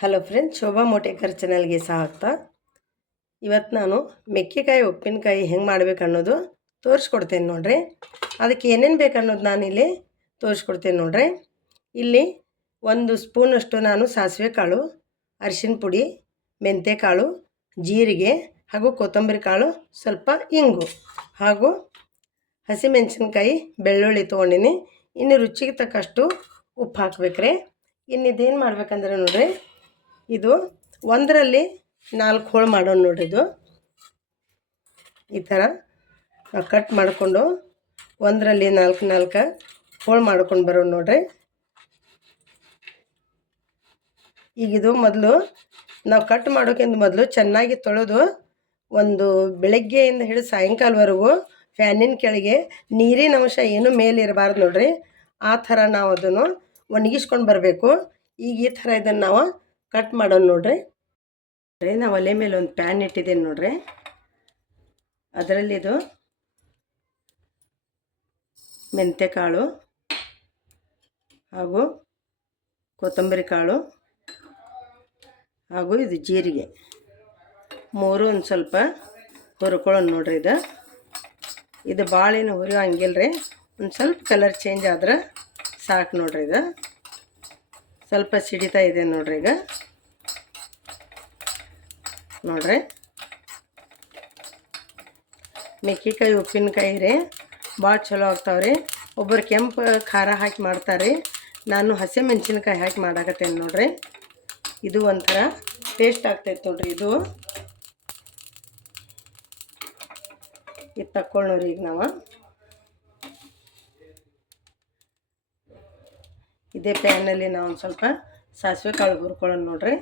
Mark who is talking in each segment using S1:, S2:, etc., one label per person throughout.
S1: Hello friends Shobha ಮೋಟೇಕರ್ ಚಾನಲ್ಗೆ ಸ್ವಾಗತ. ಇವತ್ತು ನಾನು ಮೆಕ್ಕೆಕಾಯಿ, ಉಪ್ಪಿನಕಾಯಿ ಹೆಂಗೆ ಮಾಡ್ಬೇಕು ಅನ್ನೋದು ತೋರಿಸ್ಕೊಡ್ತೇನೆ ನೋಡ್ರಿ. ಅದಕ್ಕೆ ಏನೇನು ಬೇಕು ಅನ್ನೋದು ನಾನಿಲ್ಲಿ ತೋರಿಸ್ಕೊಡ್ತೇನೆ ನೋಡ್ರಿ. ಇಲ್ಲಿ ಒಂದು ಸ್ಪೂನಷ್ಟು ನಾನು ಸಾಸಿವೆ ಕಾಳು, ಅರಿಶಿನ ಪುಡಿ, ಮೆಂತ್ಯ ಕಾಳು, ಜೀರಿಗೆ ಹಾಗೂ ಕೊತ್ತಂಬರಿ ಕಾಳು, ಸ್ವಲ್ಪ ಇಂಗು ಹಾಗೂ ಹಸಿಮೆಣಸಿನ್ಕಾಯಿ ಬೆಳ್ಳುಳ್ಳಿ ತೊಗೊಂಡಿನಿ. ಇನ್ನು ರುಚಿಗೆ ತಕ್ಕಷ್ಟು ಉಪ್ಪು ಹಾಕ್ಬೇಕ್ರಿ. ಇನ್ನು ಇದೇನು ಮಾಡ್ಬೇಕಂದ್ರೆ ನೋಡ್ರಿ ಇದು ಒಂದರಲ್ಲಿ ನಾಲ್ಕು ಹೋಳು ಮಾಡೋಣ ನೋಡ್ರಿ ಇದು. ಈ ಥರ ಕಟ್ ಮಾಡಿಕೊಂಡು ಒಂದರಲ್ಲಿ ನಾಲ್ಕು ನಾಲ್ಕು ಹೋಳು ಮಾಡ್ಕೊಂಡು ಬರೋಣ ನೋಡ್ರಿ. ಈಗ ಇದು ಮೊದಲು ನಾವು ಕಟ್ ಮಾಡೋಕ್ಕಿಂತ ಮೊದಲು ಚೆನ್ನಾಗಿ ತೊಳೆದು ಒಂದು ಬೆಳಗ್ಗೆಯಿಂದ ಹಿಡಿದು ಸಾಯಂಕಾಲವರೆಗೂ ಫ್ಯಾನಿನ ಕೆಳಗೆ ನೀರಿನ ಅಂಶ ಏನೂ ಮೇಲಿರಬಾರ್ದು ನೋಡ್ರಿ. ಆ ಥರ ನಾವು ಅದನ್ನು ಒಣಗಿಸ್ಕೊಂಡು ಬರಬೇಕು. ಈಗ ಈ ಥರ ಇದನ್ನು ನಾವು ಕಟ್ ಮಾಡೋಣ ನೋಡ್ರಿ. ನಾವು ಒಲೆ ಮೇಲೆ ಒಂದು ಪ್ಯಾನ್ ಇಟ್ಟಿದ್ದೀನಿ ನೋಡ್ರಿ. ಅದರಲ್ಲಿದು ಮೆಂತ್ಯ ಕಾಳು ಹಾಗೂ ಕೊತ್ತಂಬರಿ ಕಾಳು ಹಾಗೂ ಇದು ಜೀರಿಗೆ. ಮೂರು ಒಂದು ಸ್ವಲ್ಪ ಹುರ್ಕೊಳ್ಳೋಣ ನೋಡ್ರಿ ಇದು. ಇದು ಭಾಳ ಏನು ಹುರಿಯೋ ಹಂಗಿಲ್ಲ ರೀ ಒಂದು ಸ್ವಲ್ಪ ಕಲರ್ ಚೇಂಜ್ ಆದ್ರೆ ಸಾಕು ನೋಡ್ರಿ ಇದು. ಸ್ವಲ್ಪ ಸಿಡಿತಾ ಇದೆ ನೋಡ್ರಿ ಈಗ. ನೋಡ್ರಿ. ಮೆಕ್ಕೆಕಾಯಿ, ಉಪ್ಪಿನಕಾಯಿ ರೀ ಭಾಳ ಚಲೋ ಆಗ್ತಾವೆ ರೀ ಒಬ್ಬರು ಕೆಂಪು ಖಾರ ಹಾಕಿ ಮಾಡ್ತಾರೆ ನಾನು ಹಸಿ ಮೆಣಸಿನ್ಕಾಯಿ ಹಾಕಿ ಮಾಡಾಕತ್ತೇನೆ ನೋಡ್ರಿ. ಇದು ಒಂಥರ ಟೇಸ್ಟ್ ಆಗ್ತೈತೆ ನೋಡ್ರಿ ಇದು. ಇದು ತಕ್ಕೊಳ್ಳೋರಿ ಈಗ ನಾವು. ಇದೇ ಪ್ಯಾನಲ್ಲಿ ನಾವು ಒಂದು ಸ್ವಲ್ಪ ಸಾಸಿವೆ ಕಾಳು ಹುರ್ಕೊಳ್ಳೋಣ ನೋಡ್ರಿ.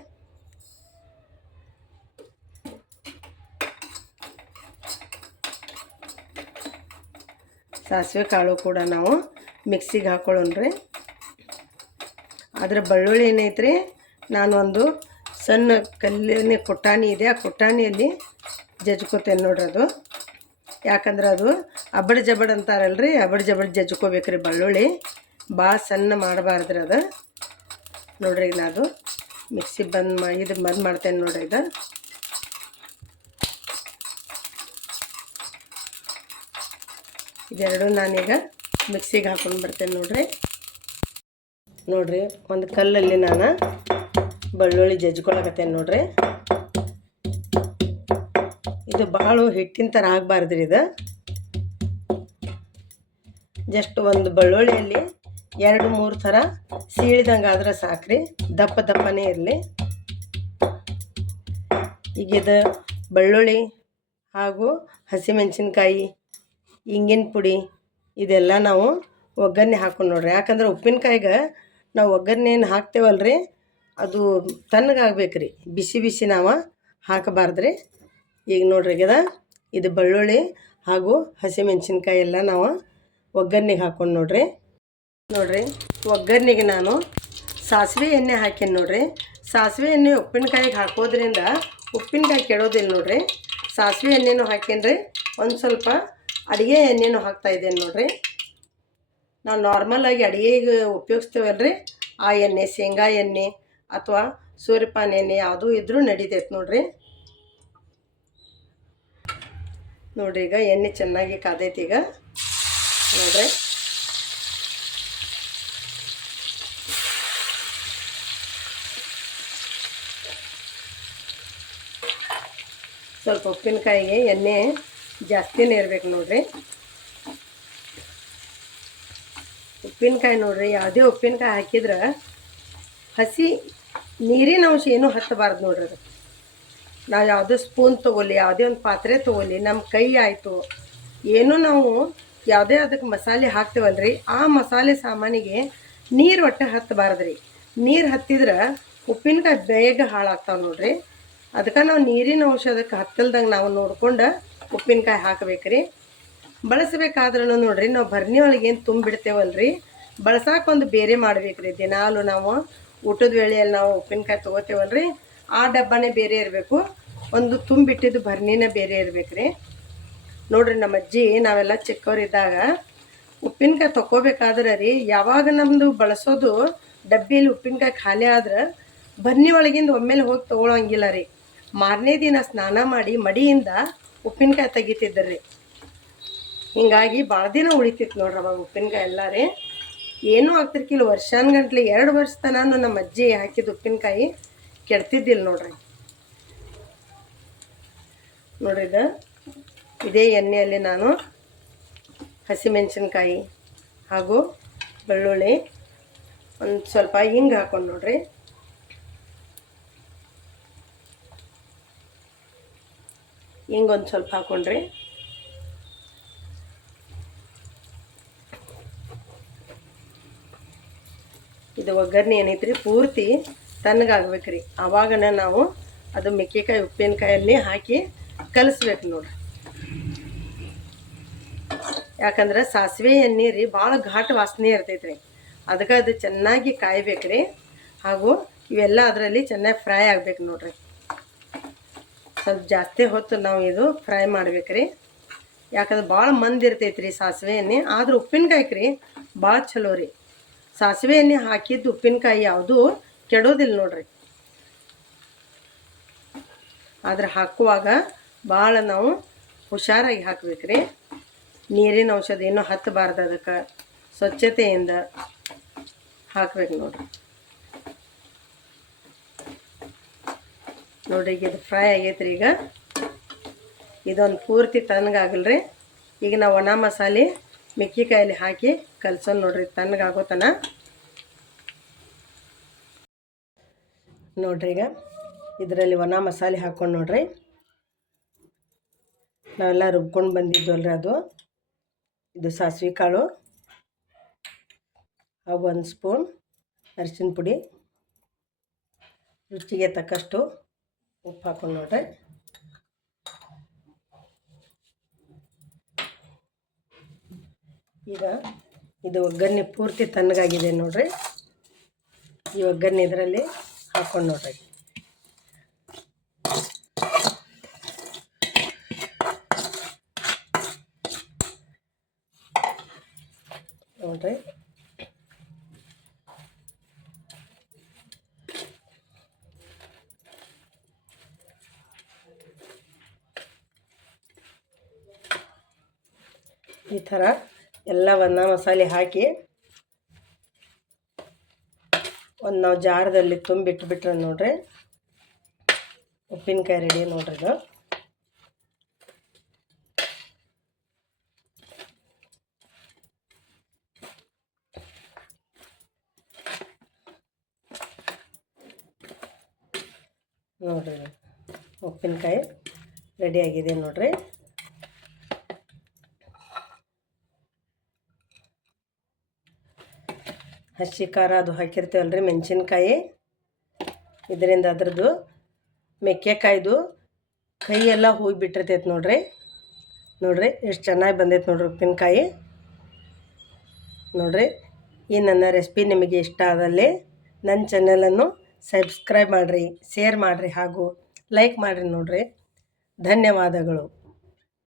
S1: ಸಾಸಿವೆ ಕಾಳು ಕೂಡ ನಾವು ಮಿಕ್ಸಿಗೆ ಹಾಕೊಳ್ಳೋಣ ರೀ. ಅದರ ಬೆಳ್ಳುಳ್ಳಿ ರೀ ನಾನೊಂದು ಸಣ್ಣ ಕಲ್ಲಿನ ಕುಟಾಣಿ ಇದೆ. ಆ ಕುಟಾಣಿಯಲ್ಲಿ ಜಜ್ಕೋತೇನೆ ನೋಡ್ರಿ ಅದು. ಯಾಕಂದ್ರೆ ಅದು ಅಬಡ್ ಜಬಡ್ ಅಂತಾರಲ್ರಿ, ಅಬಡ್ ಜಬಡ್ ಜಜ್ಕೋಬೇಕ್ರಿ ಬೆಳ್ಳುಳ್ಳಿ. ಭಾಳ ಸಣ್ಣ ಮಾಡಬಾರ್ದ್ರಿ ಅದು. ನೋಡ್ರಿ ನಾನು ಮಿಕ್ಸಿ ಬಂದ್ ಮಾಡಿ ಇದು ಬಂದ್ ಮಾಡ್ತೇನೆ ನೋಡ್ರಿ ಇದು. ಇದೆರಡು ನಾನೀಗ ಮಿಕ್ಸಿಗೆ ಹಾಕೊಂಡು ಬರ್ತೇನೆ ನೋಡ್ರಿ. ನೋಡ್ರಿ, ಒಂದು ಕಲ್ಲಲ್ಲಿ ನಾನು ಬೆಳ್ಳುಳ್ಳಿ ಜಜ್ಕೊಳಕತ್ತೇನೆ ನೋಡ್ರಿ. ಇದು ಭಾಳ ಹಿಟ್ಟಿನ ಥರ ಆಗಬಾರ್ದ್ರಿ ಇದು. ಜಸ್ಟ್ ಒಂದು ಬೆಳ್ಳುಳ್ಳಿಯಲ್ಲಿ ಎರಡು, ಮೂರು ಥರ ಸೀಳಿದಂಗೆ ಆದ್ರೆ ಸಾಕ್ರಿ, ದಪ್ಪ ದಪ್ಪನೇ ಇರಲಿ. ಈಗ ಇದು ಬೆಳ್ಳುಳ್ಳಿ ಹಾಗೂ ಹಸಿಮೆಣಸಿನ್ಕಾಯಿ ಇಂಗಿನ ಪುಡಿ ಇದೆಲ್ಲ ನಾವು ಒಗ್ಗರಣೆ ಹಾಕೊಂಡು ನೋಡ್ರಿ. ಯಾಕಂದ್ರೆ ಉಪ್ಪಿನಕಾಯಿಗೆ ನಾವು ಒಗ್ಗರಣೆ ಹಾಕ್ತೇವಲ್ಲ ರೀ ಅದು ತಣ್ಣಗಾಗ್ಬೇಕು ರೀ ಬಿಸಿ ಬಿಸಿ ನಾವು ಹಾಕಬಾರ್ದ್ರಿ. ಈಗ ನೋಡ್ರಿ ಗದ, ಇದು ಬೆಳ್ಳುಳ್ಳಿ ಹಾಗೂ ಹಸಿಮೆಣ್ಸಿನ್ಕಾಯಿ ಎಲ್ಲ ನಾವು ಒಗ್ಗರಣೆಗೆ ಹಾಕೊಂಡು ನೋಡ್ರಿ. ನೋಡ್ರಿ, ಒಗ್ಗರಣೆಗೆ ನಾನು ಸಾಸಿವೆ ಎಣ್ಣೆ ಹಾಕೀನಿ ನೋಡ್ರಿ. ಸಾಸಿವೆ ಎಣ್ಣೆ ಉಪ್ಪಿನಕಾಯಿಗೆ ಹಾಕೋದ್ರಿಂದ ಉಪ್ಪಿನಕಾಯಿ ಕೆಡೋದಿಲ್ಲ ನೋಡ್ರಿ. ಸಾಸಿವೆ ಎಣ್ಣೆನೂ ಹಾಕೇನ್ರಿ. ಒಂದು ಸ್ವಲ್ಪ ಅಡುಗೆ ಎಣ್ಣೆನೂ ಹಾಕ್ತಾ ಇದ್ದೇನೆ ನೋಡ್ರಿ. ನಾವು ನಾರ್ಮಲಾಗಿ ಅಡುಗೆಗೆ ಉಪಯೋಗಿಸ್ತೇವಲ್ರಿ? ಆ ಎಣ್ಣೆ, ಶೇಂಗಾ ಎಣ್ಣೆ ಅಥವಾ ಸೂರ್ಯಪಾನ ಎಣ್ಣೆ ಯಾವುದೂ ಇದ್ದರೂ ನಡೀತೈತೆ ನೋಡ್ರಿ. ನೋಡ್ರಿ ಈಗ ಎಣ್ಣೆ ಚೆನ್ನಾಗಿ ಕಾದೈತಿ ಈಗ. ನೋಡ್ರಿ. ಸ್ವಲ್ಪ ಉಪ್ಪಿನಕಾಯಿಗೆ ಎಣ್ಣೆ ಜಾಸ್ತಿನೇ ಇರ್ಬೇಕು ನೋಡ್ರಿ. ಉಪ್ಪಿನಕಾಯಿ ನೋಡ್ರಿ, ಯಾವುದೇ ಉಪ್ಪಿನಕಾಯಿ ಹಾಕಿದ್ರೆ ಹಸಿ ನೀರಿನ ಅಂಶ ಏನೂ ಹತ್ತಬಾರ್ದು ನೋಡ್ರಿ ಅದು. ನಾವು ಯಾವುದೇ ಸ್ಪೂನ್ ತೊಗೊಲಿ ಯಾವುದೇ ಒಂದು ಪಾತ್ರೆ ತೊಗೊಲಿ ನಮ್ಮ ಕೈ ಆಯಿತು. ಏನೂ ನಾವು ಯಾವುದೇ ಅದಕ್ಕೆ ಮಸಾಲೆ ಹಾಕ್ತೇವಲ್ರಿ, ಆ ಮಸಾಲೆ ಸಾಮಾನಿಗೆ ನೀರು ಒಟ್ಟು ಹತ್ತಬಾರ್ದ್ರಿ. ನೀರು ಹತ್ತಿದ್ರೆ ಉಪ್ಪಿನಕಾಯಿ ಬೇಗ ಹಾಳಾಗ್ತಾವೆ ನೋಡ್ರಿ. ಅದಕ್ಕೆ ನಾವು ನೀರಿನ ಅಂಶ ಅದಕ್ಕೆ ಹತ್ತಲ್ದಂಗೆ ನಾವು ನೋಡ್ಕೊಂಡು ಉಪ್ಪಿನಕಾಯಿ ಹಾಕಬೇಕ್ರಿ. ಬಳಸಬೇಕಾದ್ರೂ ನೋಡ್ರಿ, ನಾವು ಭರ್ನಿ ಒಳಗೆ ಏನು ತುಂಬಿಡ್ತೇವಲ್ರಿ ಬಳಸಕ್ಕೆ ಒಂದು ಬೇರೆ ಮಾಡ್ಬೇಕ್ರಿ. ದಿನಾಲು ನಾವು ಊಟದ ವೇಳೆಯಲ್ಲಿ ನಾವು ಉಪ್ಪಿನಕಾಯಿ ತೊಗೋತೇವಲ್ರಿ. ಆ ಡಬ್ಬನೇ ಬೇರೆ ಇರಬೇಕು. ಒಂದು ತುಂಬಿಟ್ಟಿದ್ದು ಭರ್ನಿನೇ ಬೇರೆ ಇರ್ಬೇಕ್ರಿ. ನೋಡ್ರಿ ನಮ್ಮ ಅಜ್ಜಿ, ನಾವೆಲ್ಲ ಚಿಕ್ಕವರಿದ್ದಾಗ ಉಪ್ಪಿನಕಾಯಿ ತೊಗೋಬೇಕಾದ್ರೆ ರೀ, ಯಾವಾಗ ನಮ್ಮದು ಬಳಸೋದು ಡಬ್ಬಿಯಲ್ಲಿ ಉಪ್ಪಿನಕಾಯಿ ಖಾಲಿ ಆದ್ರೆ ಬನ್ನಿ ಒಳಗಿಂದ ಒಮ್ಮೆಲೆ ಹೋಗಿ ತೊಗೊಳಂಗಿಲ್ಲ ರೀ. ಮಾರನೇ ದಿನ ಸ್ನಾನ ಮಾಡಿ ಮಡಿಯಿಂದ ಉಪ್ಪಿನಕಾಯಿ ತೆಗಿತಿದ್ದರು ರೀ ಹಿಂಗಾಗಿ ಭಾಳ ದಿನ ಉಳಿತಿತ್ತು ನೋಡ್ರಿ ಅವಾಗ ಉಪ್ಪಿನಕಾಯಿ ಎಲ್ಲ ರೀ ಏನೂ ಆಗ್ತಿರ್ಕಿಲ್ಲ ವರ್ಷಾನ್ಗಂಟ್ಲೆ ಎರಡು ವರ್ಷ ತನಕ ನಮ್ಮ ಅಜ್ಜಿ ಹಾಕಿದ ಉಪ್ಪಿನಕಾಯಿ ಕೆಡ್ತಿದ್ದಿಲ್ಲ ನೋಡ್ರಿ. ನೋಡ್ರಿ ಇದು. ಇದೇ ಎಣ್ಣೆಯಲ್ಲಿ ನಾನು ಹಸಿಮೆಣಸಿನ್ಕಾಯಿ ಹಾಗೂ ಬೆಳ್ಳುಳ್ಳಿ ಒಂದು ಸ್ವಲ್ಪ ಹಿಂಗೆ ಹಾಕೊಂಡು ನೋಡ್ರಿ. ಹಿಂಗೆ ಒಂದು ಸ್ವಲ್ಪ ಹಾಕೊಂಡ್ರಿ. ಇದು ಒಗ್ಗರಣೆ ಏನೈತ್ರಿ? ಪೂರ್ತಿ ತಣ್ಣಗಾಗ್ಬೇಕ್ರಿ. ಆವಾಗನ ನಾವು ಅದು ಮೆಕ್ಕೆಕಾಯಿ, ಉಪ್ಪಿನಕಾಯಲ್ಲಿ ಹಾಕಿ ಕಲಿಸ್ಬೇಕು ನೋಡ್ರಿ. ಯಾಕಂದ್ರೆ ಸಾಸಿವೆ ಎಣ್ಣೆ ರೀ, ಭಾಳ ಘಾಟ್ ವಾಸನೆ ಇರ್ತೈತ್ರಿ. ಅದಕ್ಕೆ ಅದು ಚೆನ್ನಾಗಿ ಕಾಯ್ಬೇಕ್ರಿ. ಹಾಗೂ ಇವೆಲ್ಲ ಅದರಲ್ಲಿ ಚೆನ್ನಾಗಿ ಫ್ರೈ ಆಗ್ಬೇಕು ನೋಡ್ರಿ. ಸ್ವಲ್ಪ ಜಾಸ್ತಿ ಹೊತ್ತು ನಾವು ಇದು ಫ್ರೈ ಮಾಡ್ಬೇಕ್ರಿ ಯಾಕಂದ್ರೆ ಭಾಳ ಮಂದಿ ರೀ ಸಾಸಿವೆ ಎಣ್ಣೆ. ಆದ್ರೆ ಉಪ್ಪಿನಕಾಯಿ ರೀ ಭಾಳ ಚಲೋ ರೀ. ಸಾಸಿವೆ ಎಣ್ಣೆ ಹಾಕಿದ್ದು ಉಪ್ಪಿನಕಾಯಿ ಯಾವುದು ಕೆಡೋದಿಲ್ಲ ನೋಡ್ರಿ. ಆದ್ರೆ ಹಾಕುವಾಗ ಭಾಳ ನಾವು ಹುಷಾರಾಗಿ ಹಾಕ್ಬೇಕ್ರಿ ನೀರಿನ ಔಷಧ ಏನೂ ಹತ್ತಬಾರ್ದು ಅದಕ್ಕೆ ಸ್ವಚ್ಛತೆಯಿಂದ ಹಾಕ್ಬೇಕು ನೋಡ್ರಿ. ನೋಡ್ರಿ ಈಗ ಇದು ಫ್ರೈ ಆಗೈತ್ರಿ ಈಗ. ಇದೊಂದು ಪೂರ್ತಿ ತಣ್ಣಗಾಗಲ್ರಿ ಈಗ ನಾವು ಒಣ ಮಸಾಲೆ ಮೆಕ್ಕಿಕಾಯಲ್ಲಿ ಹಾಕಿ ಕಲ್ಸೋಣ ನೋಡ್ರಿ ತಣ್ಣಗಾಗೋ ತನ. ನೋಡ್ರಿ ಈಗ, ಇದರಲ್ಲಿ ಒಣ ಮಸಾಲೆ ಹಾಕ್ಕೊಂಡು ನೋಡ್ರಿ. ನಾವೆಲ್ಲ ರುಬ್ಕೊಂಡು ಬಂದಿದ್ವಲ್ರಿ ಅದು. ಇದು ಸಾಸಿವೆ ಕಾಳು, ಹಾಗೂ ಒಂದು ಸ್ಪೂನ್ ಅರಿಶಿನ ಪುಡಿ. ರುಚಿಗೆ ತಕ್ಕಷ್ಟು ಉಪ್ಪು ಹಾಕೊಂಡು ನೋಡ್ರಿ. ಈಗ ಇದು ಒಗ್ಗರಣೆ ಪೂರ್ತಿ ತಣ್ಣಗಾಗಿದೆ ನೋಡ್ರಿ. ಈ ಒಗ್ಗರಣೆ ಇದರಲ್ಲಿ ಹಾಕೊಂಡು ನೋಡ್ರಿ. ನೋಡ್ರಿ. ಈ ಥರ ಎಲ್ಲವನ್ನು ಮಸಾಲೆ ಹಾಕಿ ಒಂದು ನಾವು ಜಾರದಲ್ಲಿ ತುಂಬಿಟ್ಬಿಟ್ರೆ ನೋಡ್ರಿ ಉಪ್ಪಿನಕಾಯಿ ರೆಡಿ ನೋಡ್ರಿ ಇದು. ನೋಡ್ರಿ ಉಪ್ಪಿನಕಾಯಿ ಆಗಿದೆ ನೋಡ್ರಿ. ಹಸಿ ಖಾರ ಅದು ಹಾಕಿರ್ತೀವಲ್ರಿ ಮೆಣಸಿನ್ಕಾಯಿ. ಇದರಿಂದ ಅದ್ರದ್ದು ಮೆಕ್ಕೆಕಾಯ್ದು ಕೈಯೆಲ್ಲ ಹೋಗಿ ಬಿಟ್ಟಿರ್ತೈತೆ ನೋಡ್ರಿ. ನೋಡ್ರಿ ಎಷ್ಟು ಚೆನ್ನಾಗಿ ಬಂದೈತೆ ನೋಡ್ರಿ ಉಪ್ಪಿನಕಾಯಿ. ನೋಡ್ರಿ ಈ ನನ್ನ ರೆಸಿಪಿ ನಿಮಗೆ ಇಷ್ಟ ಆದಲ್ಲಿ ನನ್ನ ಚಾನಲನ್ನು ಸಬ್ಸ್ಕ್ರೈಬ್ ಮಾಡಿರಿ ಶೇರ್ ಮಾಡಿರಿ ಹಾಗೂ ಲೈಕ್ ಮಾಡಿರಿ ನೋಡ್ರಿ. ಧನ್ಯವಾದಗಳು.